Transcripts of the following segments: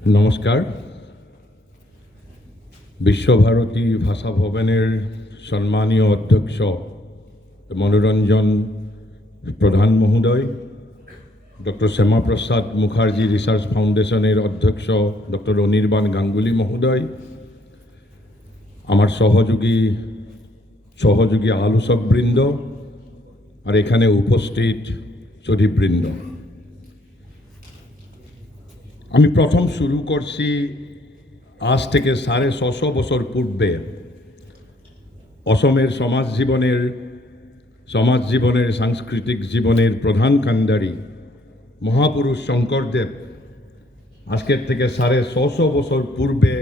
নমস্কার। বিশ্বভারতী ভাষা ভবনের সম্মানীয় অধ্যক্ষ মনোরঞ্জন প্রধান মহোদয়, ডক্টর শ্যামাপ্রসাদ মুখার্জি রিসার্চ ফাউন্ডেশনের অধ্যক্ষ ডক্টর অনির্বাণ গাঙ্গুলি মহোদয়, আমার সহযোগী আলোচকবৃন্দ, আর এখানে উপস্থিত সুধীবৃন্দ, আমি প্রথম শুরু করছি আজ থেকে 650 বছর পূর্বে অসমের সমাজ জীবনের সাংস্কৃতিক জীবনের প্রধান কাণ্ডারি মহাপুরুষ শঙ্করদেব আজকের থেকে 650 বছর পূর্বে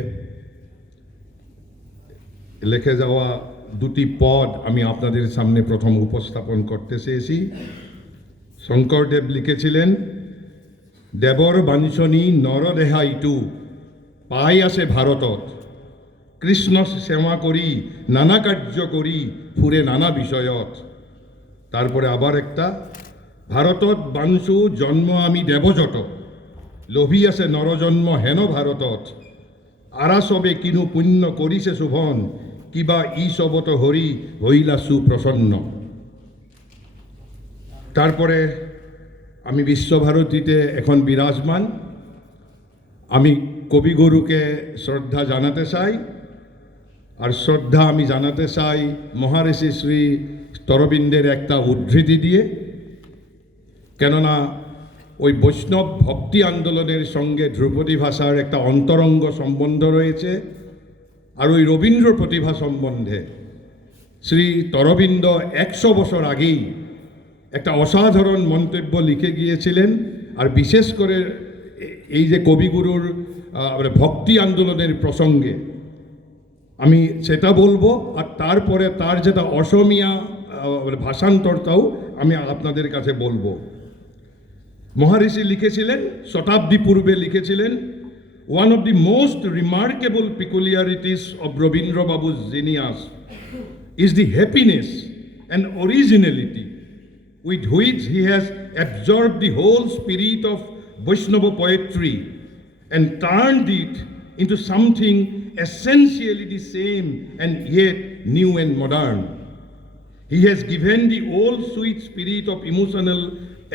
লিখে যাওয়া দুটি পদ আমি আপনাদের সামনে প্রথম উপস্থাপন করতে চেয়েছি। শঙ্করদেব লিখেছিলেন, দেৱৰ বাঞ্ছনী নৰদেহা ইটো পাই আছে ভাৰতত, কৃষ্ণ সেৱা কৰি নানা কাৰ্য কৰি ফুৰে নানা বিষয়ত। তারপরে আবার একটা, ভারতত বাঞ্ছু জন্ম আমি দেবযত, লোভী আছে নরজন্ম হেন ভারতত, আরা সবে কিনু পুণ্য করিছে শোভন, কিবা ই সবত হরি হইলা সুপ্রসন্ন। তারপরে আমি বিশ্বভারতীতে এখন বিরাজমান, আমি কবিগুরুকে শ্রদ্ধা জানাতে চাই, আর শ্রদ্ধা আমি জানাতে চাই মহারিষি শ্রী অরবিন্দের একটা উদ্ধৃতি দিয়ে। কেননা ওই বৈষ্ণব ভক্তি আন্দোলনের সঙ্গে ধ্রুপদী ভাষার একটা অন্তরঙ্গ সম্বন্ধ রয়েছে, আর ওই রবীন্দ্র প্রতিভা সম্বন্ধে শ্রী অরবিন্দ 100 বছর আগেই একটা অসাধারণ মন্তব্য লিখে গিয়েছিলেন। আর বিশেষ করে এই যে কবিগুরুর ভক্তি আন্দোলনের প্রসঙ্গে আমি সেটা বলবো, আর তারপরে তার যেটা অসমীয়া ভাষান্তরটাও আমি আপনাদের কাছে বলবো। মহারিষি লিখেছিলেন, শতাব্দী পূর্বে লিখেছিলেন, one of the most remarkable peculiarities of Rabindra Babu's genius is the happiness and originality with which he has absorbed the whole spirit of Vaishnava poetry and turned it into something essentially the same and yet new and modern. He has given the old sweet spirit of emotional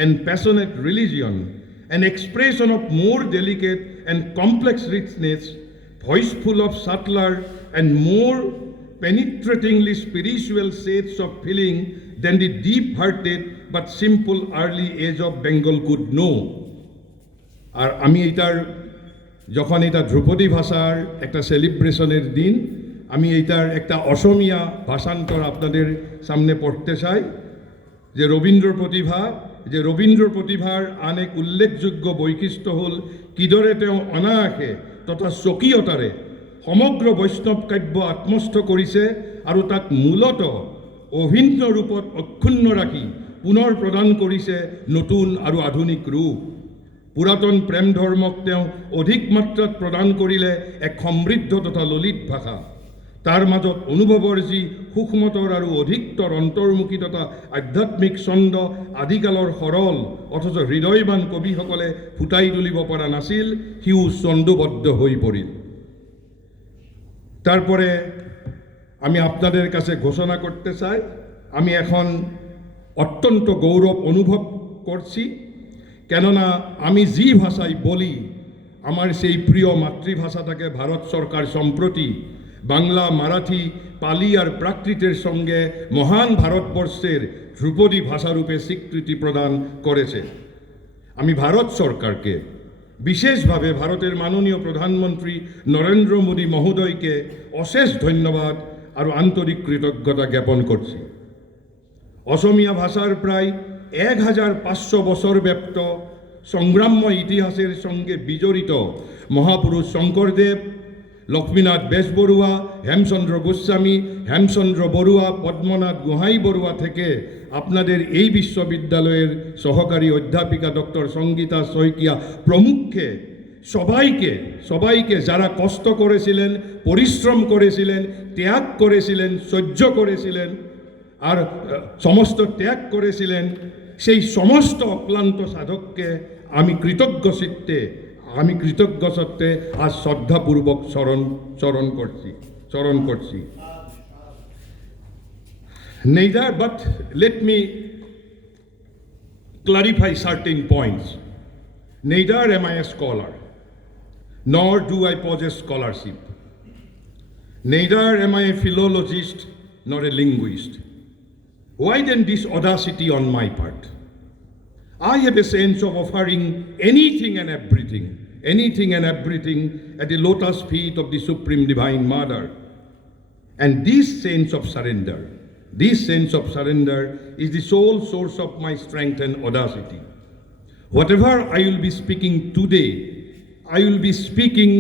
and passionate religion an expression of more delicate and complex richness, voiceful of subtler and more penetratingly spiritual shades of feeling than the deep-hearted but simple early age of Bengal could know. আর আমি যখন এটা ধ্রুপদী ভাষার একটা সেলিব্রেশনের দিন, আমি এইটার একটা অসমীয়া ভাষান্তর আপনাদের সামনে পড়তে চাই। যে রবীন্দ্র প্রতিভার আন এক উল্লেখযোগ্য বৈশিষ্ট্য হল কিদৰে তেওঁ অনায়াসে তথা স্বকীয়তাৰে সমগ্ৰ বৈষ্ণৱ কাব্য আত্মস্থ কৰিছে আৰু তাক মূলত অভিন্ন ৰূপত অক্ষুণ্ণ ৰাখি পুনৰ প্ৰদান কৰিছে নতুন আৰু আধুনিক ৰূপ। পুরাতন প্রেম ধর্মক তেওঁ অধিক মাত্রাত প্রদান করিলে এক সমৃদ্ধ তথা ললিত ভাষা, তার মাজত অনুভৱৰ যি সূক্ষ্মতৰ আৰু অধিকতৰ অন্তৰ্মুখী তথা আধ্যাত্মিক ছন্দ আদিকালৰ সৰল অথচ হৃদয়বান কবিসকলে ফুটাই তুলিব পৰা নাছিল, সিও ছন্দবদ্ধ হৈ পৰিল। তারপরে আমি আপনাদের কাছে ঘোষণা করতে চাই, আমি এখন অত্যন্ত গৌরব অনুভব করছি, কেননা আমি যে ভাষায় বলি আমার সেই প্রিয় মাতৃভাষাটাকে ভারত সরকার সম্প্রতি বাংলা, মারাঠি, পালি আর প্রাকৃতের সঙ্গে মহান ভারতবর্ষের ধ্রুপদী ভাষারূপে স্বীকৃতি প্রদান করেছে। আমি ভারত সরকারকে, বিশেষভাবে ভারতের মাননীয় প্রধানমন্ত্রী নরেন্দ্র মোদী মহোদয়কে অশেষ ধন্যবাদ আর আন্তরিক কৃতজ্ঞতা জ্ঞাপন করছি। অসমীয়া ভাষার প্রায় 1500 বছর ব্যাপ্ত সংগ্রাম্য ইতিহাসের সঙ্গে বিজড়িত মহাপুরুষ শঙ্করদেব, লক্ষ্মীনাথ বেশবরুয়া, হেমচন্দ্র গোস্বামী, হেমচন্দ্র বড়ুয়া, পদ্মনাথ গোহাই বড়ুয়া থেকে আপনাদের এই বিশ্ববিদ্যালয়ের সহকারী অধ্যাপিকা ডক্টর সঙ্গীতা শইকিয়া প্রমুখকে সবাইকে যারা কষ্ট করেছিলেন, পরিশ্রম করেছিলেন, ত্যাগ করেছিলেন, সহ্য করেছিলেন আর সমস্ত ত্যাগ করেছিলেন, সেই সমস্ত অক্লান্ত সাধককে আমি কৃতজ্ঞ চিত্তে আমি কৃতজ্ঞ সত্ত্বে আজ শ্রদ্ধাপূর্বক চরণ করছি। Neither, but let me clarify certain points. Neither am I a scholar, nor do I possess scholarship. Neither am I a philologist, nor a linguist. Why then this audacity on my part? I have a sense of offering anything and everything at the lotus feet of the Supreme Divine Mother. And this sense of surrender is the sole source of my strength and audacity. Whatever I will be speaking today, I will be speaking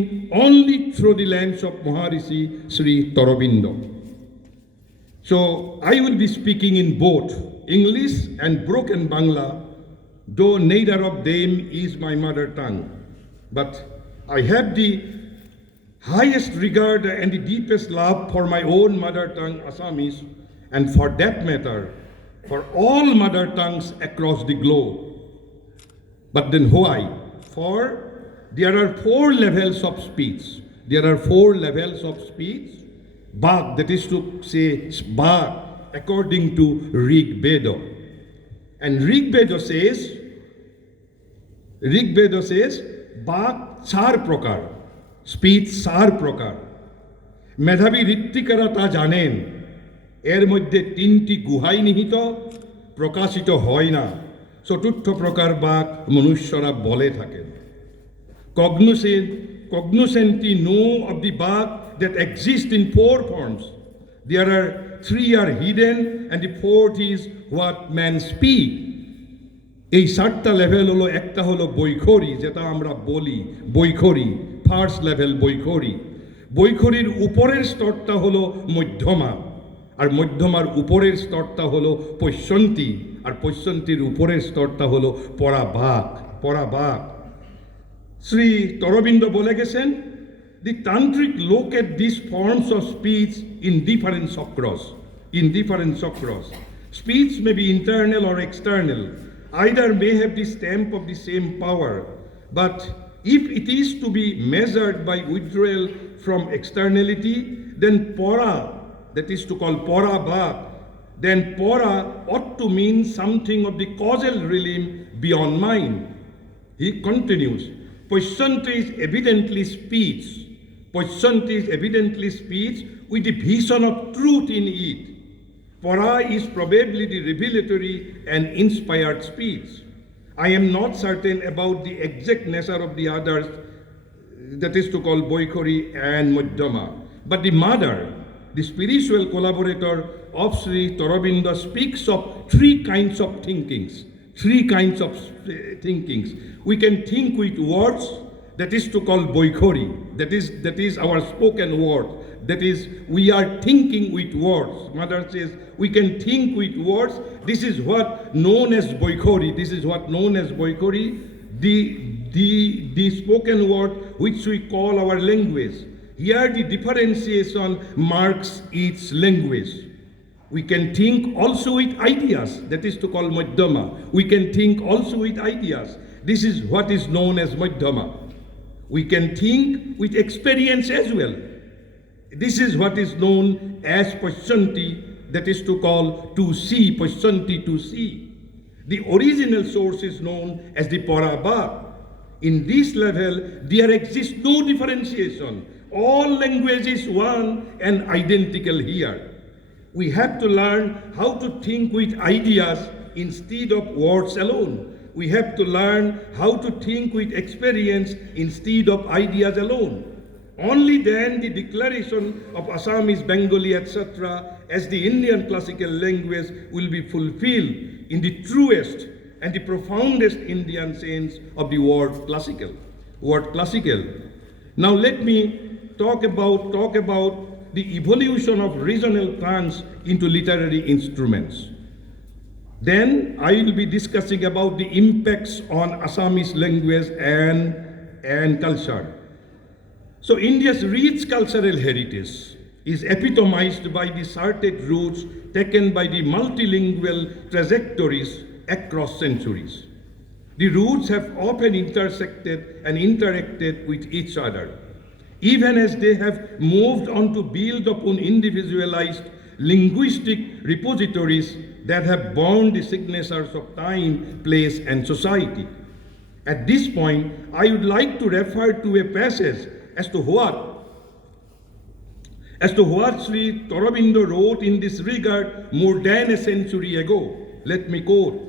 only through the lens of Maharishi Sri Aurobindo. So I will be speaking in both English and broken Bangla, though neither of them is my mother tongue. But I have the highest regard and the deepest love for my own mother tongue, Assamese, and for that matter, for all mother tongues across the globe. But then why? For there are 4 levels of speech. Bhag, that is to say, Bhag, according to Rig Veda. And Rig Veda says, Bhag 4 প্রকার, speech 4 প্রকার। মেধাবী ঋত্বিকেরা তা জানেন, এর মধ্যে 3টি গুহায় নিহিত, প্রকাশিত হয় না। চতুর্থ প্রকার বাক মনুষ্যরা বলে থাকেন। Cognoscenti know of the Bhag that exist in 4 forms. There are 3 are hidden, and the 4th is what men speak. এই 4টা লেভেল হলো, একটা হলো বৈখরি, যেটা আমরা বলি বৈখরি, ফার্স্ট লেভেল বৈখরি। বৈখরির উপরের স্তরটা হলো মধ্যমা, আর মধ্যমার উপরের স্তরটা হলো পৈশন্তি, আর পৈশন্তির উপরের স্তরটা হলো পরাবাক। শ্রী অরবিন্দ বলে গেছেন, the tantric look at these forms of speech in different chakras. Speech may be internal or external, either may have the stamp of the same power, but if it is to be measured by withdrawal from externality, then pora, that is to call pora bhak, then pora ought to mean something of the causal realm beyond mind. He continues, Poishanti is evidently speech with the vision of truth in it. Pora is probably the revelatory and inspired speech. I am not certain about the exact nature of the others, that is to call Boikhori and Madhyama. But the mother, the spiritual collaborator of Sri Aurobindo, speaks of 3 kinds of thinkings. We can think with words, that is to call Boikhori, that is our spoken word. That is, we are thinking with words. Mother says, we can think with words. This is what known as Boikhori. The spoken word which we call our language. Here the differentiation marks each language. We can think also with ideas, that is to call Madhyama. We can think also with ideas. This is what is known as Madhyama. We can think with experience as well. This is what is known as Pasyanti, that is to call to see, Pasyanti to see. The original source is known as the Parabha. In this level, there exists no differentiation. All language is one and identical here. We have to learn how to think with ideas instead of words alone. We have to learn how to think with experience instead of ideas alone. Only then the declaration of Assamese, Bengali, etc. as the Indian classical language will be fulfilled in the truest and the profoundest Indian sense of the word classical. Now let me talk about the evolution of regional tongues into literary instruments. Then I will be discussing about the impacts on Assamese language and culture. So India's rich cultural heritage is epitomized by the charted routes taken by the multilingual trajectories across centuries. The roots have often intersected and interacted with each other, even as they have moved on to build upon individualized linguistic repositories that have borne the signatures of time, place, and society. At this point, I would like to refer to a passage as to what Sri Aurobindo wrote in this regard more than a century ago. Let me quote,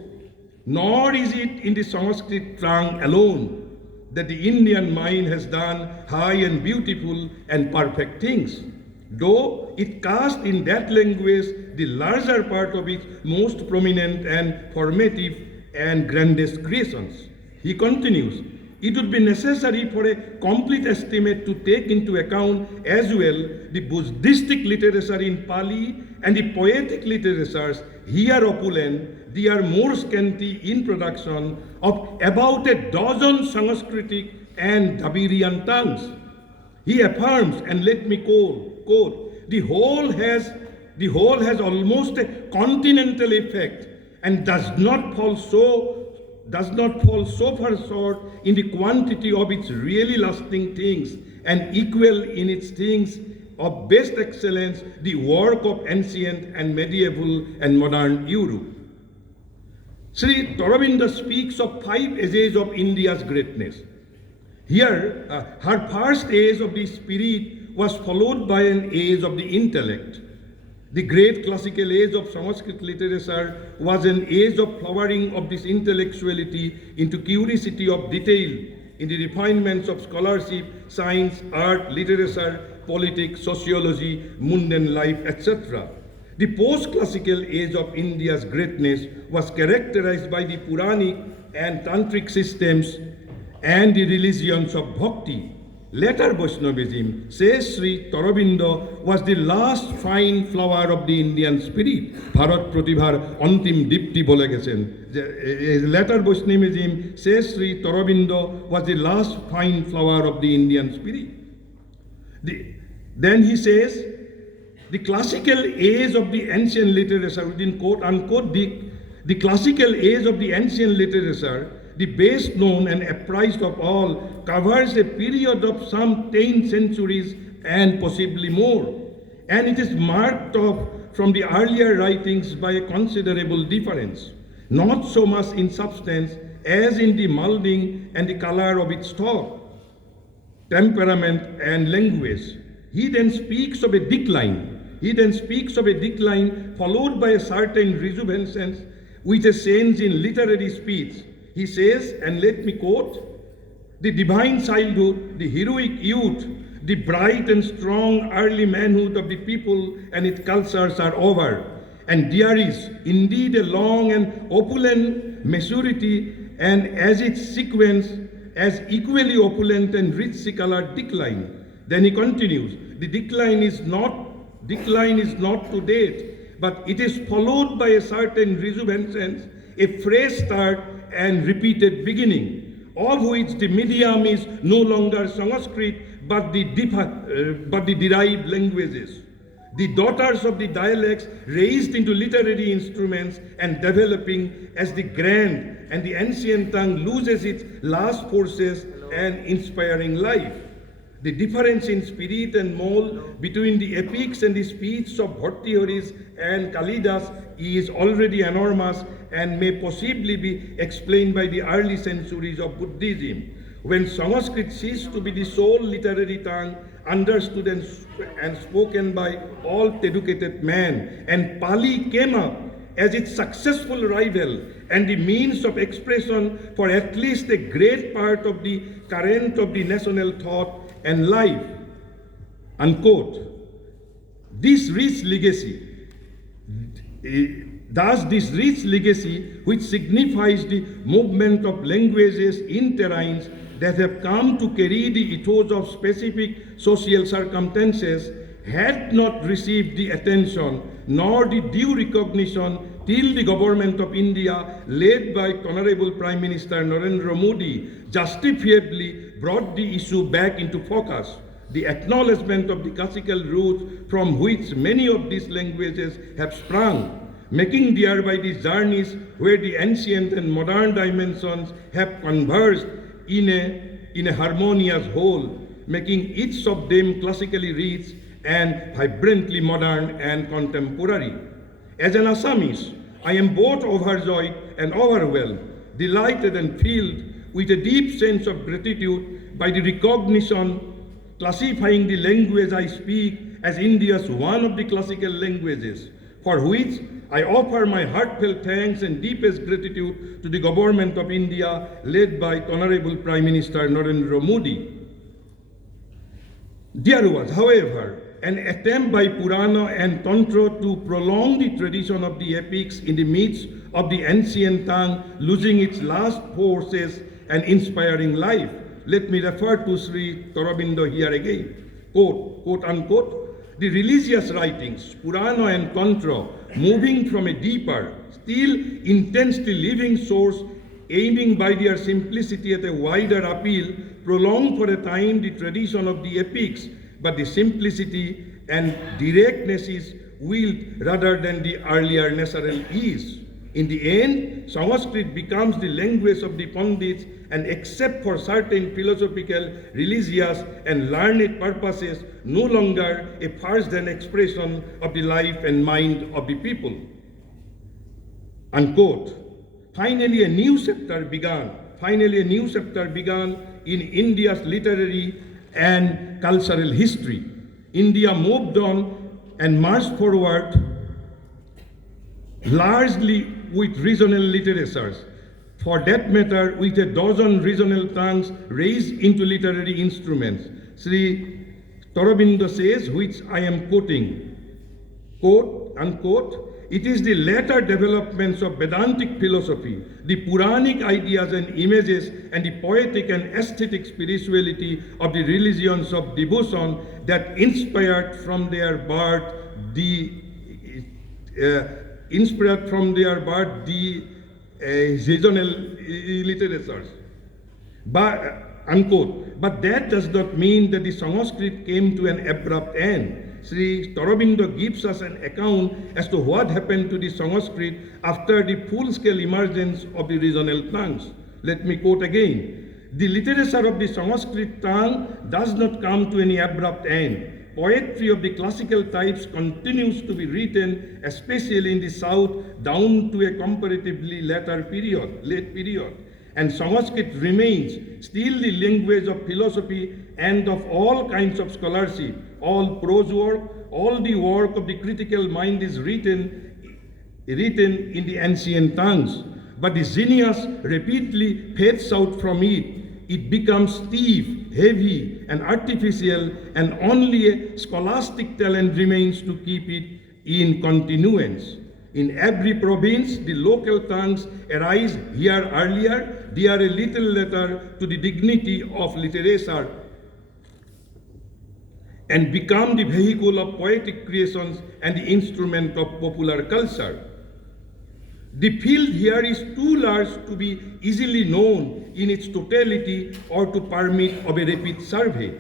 "Nor is it in the Sanskrit tongue alone that the Indian mind has done high and beautiful and perfect things, though it cast in that language the larger part of its most prominent and formative and grandest creations." He continues, "It would be necessary for a complete estimate to take into account as well the Buddhistic literature in Pali and the poetic literatures here opulent. They are more scanty in production of about a dozen Sanskritic and Dravidian tongues." He affirms, and let me quote, the whole has almost a continental effect and does not fall so far short in the quantity of its really lasting things and equal in its things of best excellence the work of ancient and medieval and modern Europe. Sri Aurobindo speaks of 5 ages of India's greatness. Here, her first age of the spirit was followed by an age of the intellect. The great classical age of Sanskrit literature was an age of flowering of this intellectuality into curiosity of detail, in the refinements of scholarship, science, art, literature, politics, sociology, mundane life, etc. The post-classical age of India's greatness was characterized by the Puranic and Tantric systems and the religions of Bhakti. Later Vaishnavism, says Sri Aurobindo, was the last fine flower of the Indian spirit. Bharat Pratibhar Antim Dipti bole gechen. Later Vaishnavism, says Sri Aurobindo, was the last fine flower of the Indian spirit. Then he says, the classical age of the ancient literature, within quote unquote, the classical age of the ancient literature, the best known and apprised of all, covers a period of some 10 centuries and possibly more. And it is marked off from the earlier writings by a considerable difference, not so much in substance as in the moulding and the color of its thought, temperament, and language. He then speaks of a decline. Followed by a certain rejuvenescence with a change in literary speech. He says, and let me quote, "The divine childhood, the heroic youth, the bright and strong early manhood of the people and its cultures are over, and there is indeed a long and opulent maturity, and as its sequence, as equally opulent and richly colored decline." Then he continues, the decline is not to date, but it is followed by a certain rejuvenescence, a fresh start, and repeated beginning, of which the medium is no longer Sanskrit, but the derived languages. The daughters of the dialects raised into literary instruments and developing as the grand and the ancient tongue loses its last forces and inspiring life. The difference in spirit and mold between the epics and the speech of Bhartiharis and Kalidas is already enormous and may possibly be explained by the early centuries of Buddhism, when Sanskrit ceased to be the sole literary tongue understood and spoken by all educated men, and Pali came up as its successful rival and the means of expression for at least a great part of the current of the national thought and life. Unquote. This rich legacy, which signifies the movement of languages in terrains that have come to carry the ethos of specific social circumstances, had not received the attention nor the due recognition till the government of India, led by Honorable Prime Minister Narendra Modi, justifiably brought the issue back into focus. The acknowledgement of the classical roots from which many of these languages have sprung, making thereby these journeys where the ancient and modern dimensions have converged in a harmonious whole, making each of them classically rich and vibrantly modern and contemporary. As an Assamese, I am both overjoyed and overwhelmed, delighted and filled with a deep sense of gratitude by the recognition classifying the language I speak as India's one of the classical languages, for which I offer my heartfelt thanks and deepest gratitude to the Government of India led by Honorable Prime Minister Narendra Modi. There was, however, an attempt by Purana and Tantra to prolong the tradition of the epics in the midst of the ancient tongue losing its last forces and inspiring life. Let me refer to Sri Aurobindo here again. Quote unquote, the religious writings, Purana and Tantra, moving from a deeper, still intensely living source, aiming by their simplicity at a wider appeal, prolong for a time the tradition of the epics, but the simplicity and directness is willed rather than the earlier natural ease. In the end, Sanskrit becomes the language of the Pandits, and except for certain philosophical, religious, and learned purposes, no longer a first-hand expression of the life and mind of the people. Unquote. Finally, a new chapter began in India's literary and cultural history. India moved on and marched forward largely with regional literatures. For that matter, with a dozen regional tongues raised into literary instruments. Sri Aurobindo says, which I am quoting, quote unquote, it is the later developments of Vedantic philosophy, the Puranic ideas and images, and the poetic and aesthetic spirituality of the religions of devotion that inspired from their birth the regional literatures. Unquote. But that does not mean that the Sanskrit came to an abrupt end. Sri Aurobindo gives us an account as to what happened to the Sanskrit after the full-scale emergence of the regional tongues. Let me quote again. The literature of the Sanskrit tongue does not come to any abrupt end. Poetry of the classical types continues to be written, especially in the south, down to a comparatively late period. And Sanskrit remains still the language of philosophy and of all kinds of scholarship. All prose work, all the work of the critical mind is written in the ancient tongues. But the genius rapidly fades out from it. It becomes stiff, heavy, and artificial, and only a scholastic talent remains to keep it in continuance. In every province, the local tongues arise here earlier, there a little later to the dignity of literature, and become the vehicle of poetic creations and the instrument of popular culture. The field here is too large to be easily known in its totality or to permit of a rapid survey.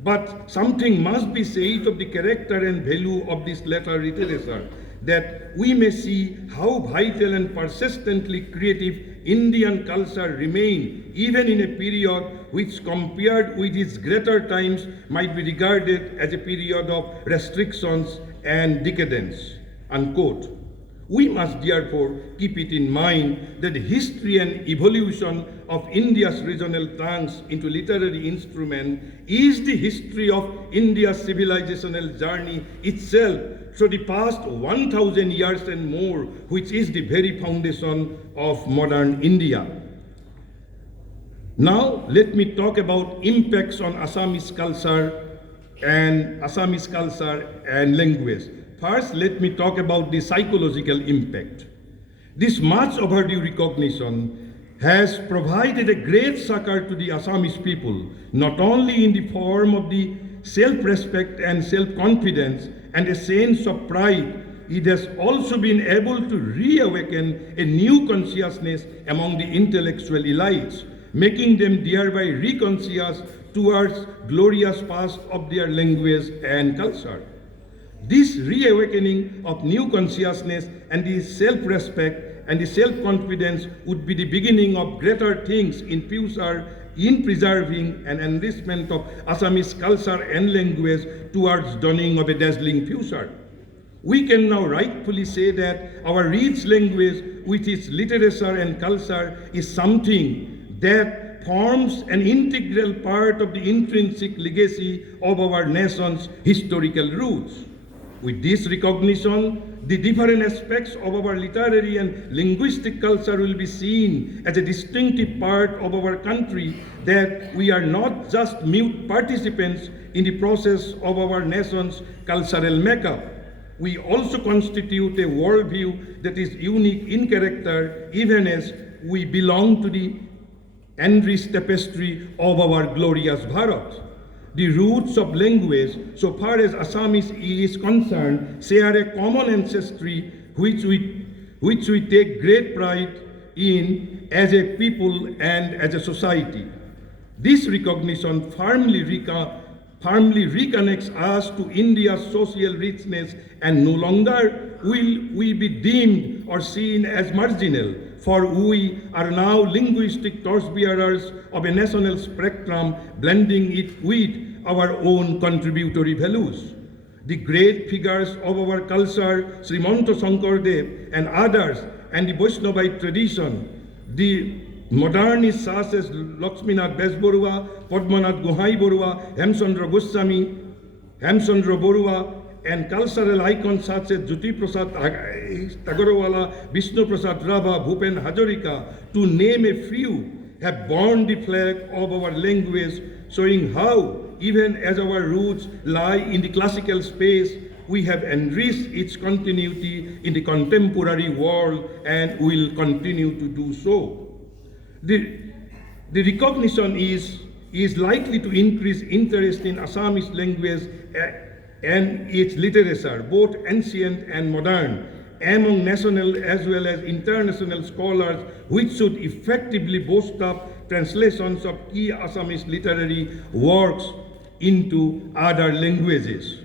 But something must be said of the character and value of this latter literature, that we may see how vital and persistently creative Indian culture remained even in a period which, compared with its greater times, might be regarded as a period of restrictions and decadence. Unquote. We must therefore keep it in mind that the history and evolution of India's regional tongues into literary instrument is the history of India's civilizational journey itself through the past 1,000 years and more, which is the very foundation of modern India. Now, let me talk about impacts on Assamese culture and language. First, let me talk about the psychological impact. This much overdue recognition has provided a great succor to the Assamese people, not only in the form of the self-respect and self-confidence and a sense of pride, it has also been able to reawaken a new consciousness among the intellectual elites, making them thereby reconscious towards glorious past of their language and culture. This reawakening of new consciousness and the self-respect and the self-confidence would be the beginning of greater things in future in preserving and enrichment of Assamese culture and language towards dawning of a dazzling future. We can now rightfully say that our rich language with its literature and culture is something that forms an integral part of the intrinsic legacy of our nation's historical roots. With this recognition, the different aspects of our literary and linguistic culture will be seen as a distinctive part of our country, that we are not just mute participants in the process of our nation's cultural makeup. We also constitute a worldview that is unique in character, even as we belong to the enriched tapestry of our glorious Bharat. The roots of language, so far as Assamese is concerned, share a common ancestry which we take great pride in as a people and as a society. This recognition firmly reconnects us to India's social richness, and no longer will we be deemed or seen as marginal, for we are now linguistic torchbearers of a national spectrum, blending it with our own contributory values. The great figures of our culture, Srimanto Shankardev and others, and the Vaishnavite tradition, the modernists such as Lakshminath Besbarua, Padmanath Gohai Barua, Hemchandra Goswami, Hemchandra Barua, and cultural icons such as Jyoti Prasad Tagarwala, Vishnu Prasad Rava, Bhupen Hazarika, to name a few, have borne the flag of our language, showing how, even as our roots lie in the classical space, we have enriched its continuity in the contemporary world and will continue to do so. The recognition is likely to increase interest in Assamese language and its literature, both ancient and modern, among national as well as international scholars, which should effectively boost up translations of key Assamese literary works into other languages.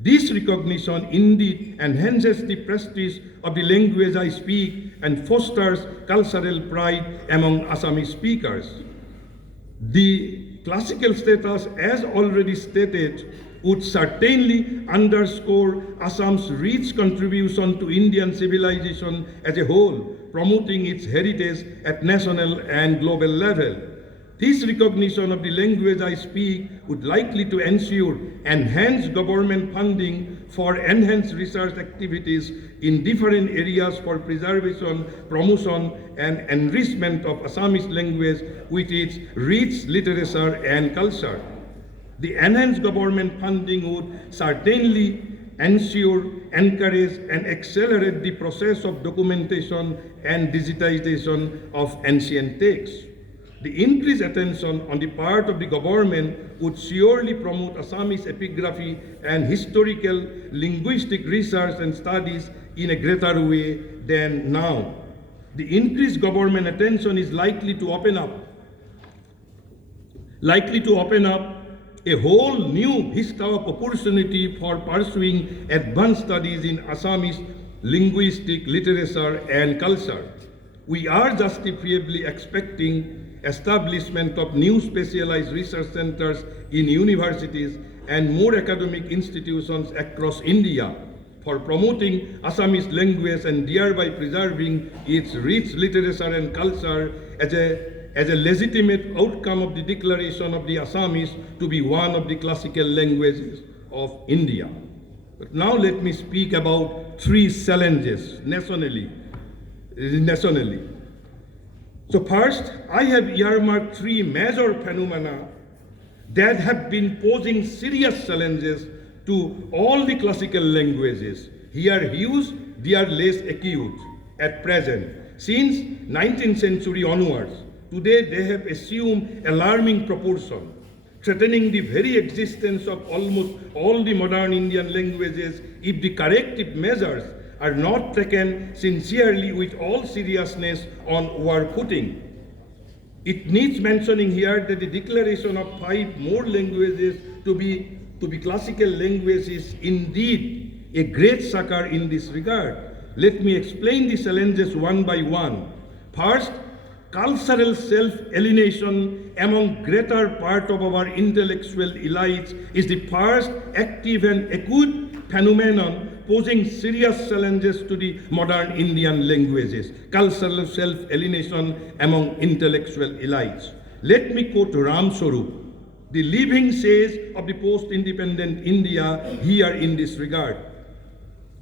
This recognition indeed enhances the prestige of the language I speak and fosters cultural pride among Assamese speakers. The classical status, as already stated, would certainly underscore Assam's rich contribution to Indian civilization as a whole, promoting its heritage at national and global level. This recognition of the language I speak would likely to ensure enhanced government funding for enhanced research activities in different areas for preservation, promotion, and enrichment of Assamese language with its rich literature and culture. The enhanced government funding would certainly ensure, encourage, and accelerate the process of documentation and digitization of ancient texts. The increased attention on the part of the government would surely promote Assamese epigraphy and historical linguistic research and studies in a greater way than now. The increased government attention is likely to open up a whole new vista of opportunity for pursuing advanced studies in Assamese linguistic literature and culture. We are justifiably expecting establishment of new specialized research centers in universities and more academic institutions across India for promoting Assamese language and thereby preserving its rich literature and culture as a legitimate outcome of the declaration of the Assamese to be one of the classical languages of India. But now let me speak about three challenges nationally. So first, I have earmarked three major phenomena that have been posing serious challenges to all the classical languages. Here huge, they are less acute at present. Since 19th century onwards, today they have assumed alarming proportion, threatening the very existence of almost all the modern Indian languages if the corrective measures are not taken sincerely with all seriousness on our footing. It needs mentioning here that the declaration of 5 more languages to be classical languages is indeed a great succor in this regard. Let me explain the challenges one by one. First, cultural self-alienation among greater part of our intellectual elites is the first active and acute phenomenon posing serious challenges to the modern Indian languages. Cultural self-alienation among intellectual elites. Let me quote Ram Swarup, the living sage of the post-independent India, here in this regard.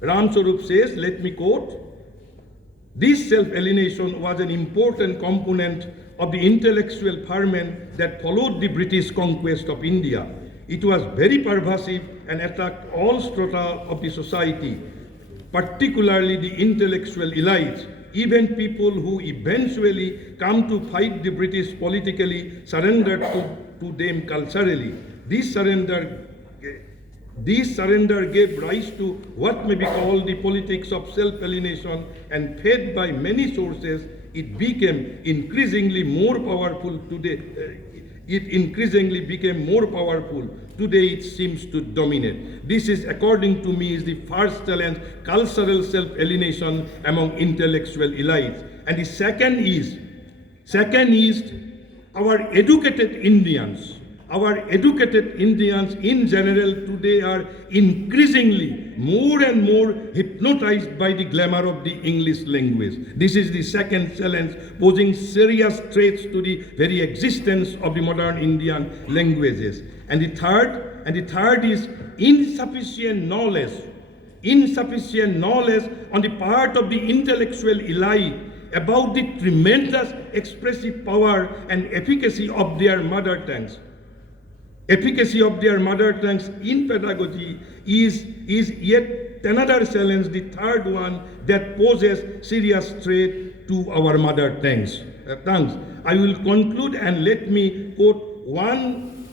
Ram Swarup says, let me quote, "This self-alienation was an important component of the intellectual ferment that followed the British conquest of India. It was very pervasive and attacked all strata of the society, particularly the intellectual elites. Even people who eventually come to fight the British politically surrendered to them culturally. This surrender gave rise to what may be called the politics of self-alienation, and fed by many sources, it became increasingly more powerful today. Today it seems to dominate. This is, according to me, is the first challenge, cultural self-alienation among intellectual elites. And the second is our educated Indians. Our educated Indians in general today are increasingly more and more hypnotized by the glamour of the English language. This is the second challenge, posing serious threats to the very existence of the modern Indian languages. And the third is insufficient knowledge on the part of the intellectual elite about the tremendous expressive power and efficacy of their mother tongues. Efficacy of their mother tongues in pedagogy is yet another challenge, the third one, that poses serious threat to our mother tongues. I will conclude, and let me quote one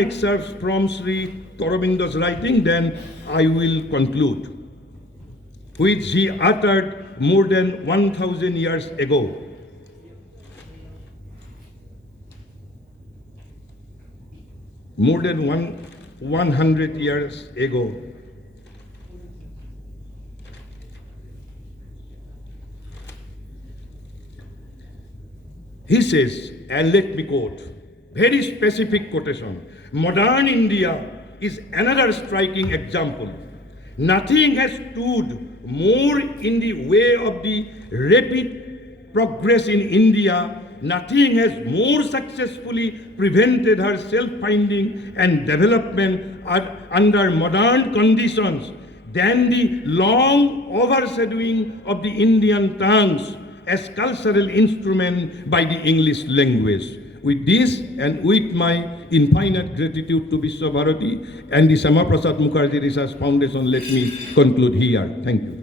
excerpt from Sri Aurobindo's writing, then I will conclude, which he uttered more than 1,000 years ago. More than 100 years ago. He says, and let me quote, very specific quotation, "Modern India is another striking example. Nothing has stood more in the way of the rapid progress in India. Nothing has more successfully prevented her self-finding and development under modern conditions than the long overshadowing of the Indian tongues as cultural instrument by the English language." With this, and with my infinite gratitude to Viswa-Bharati and the Sama Prasad Mukherjee Research Foundation, let me conclude here. Thank you.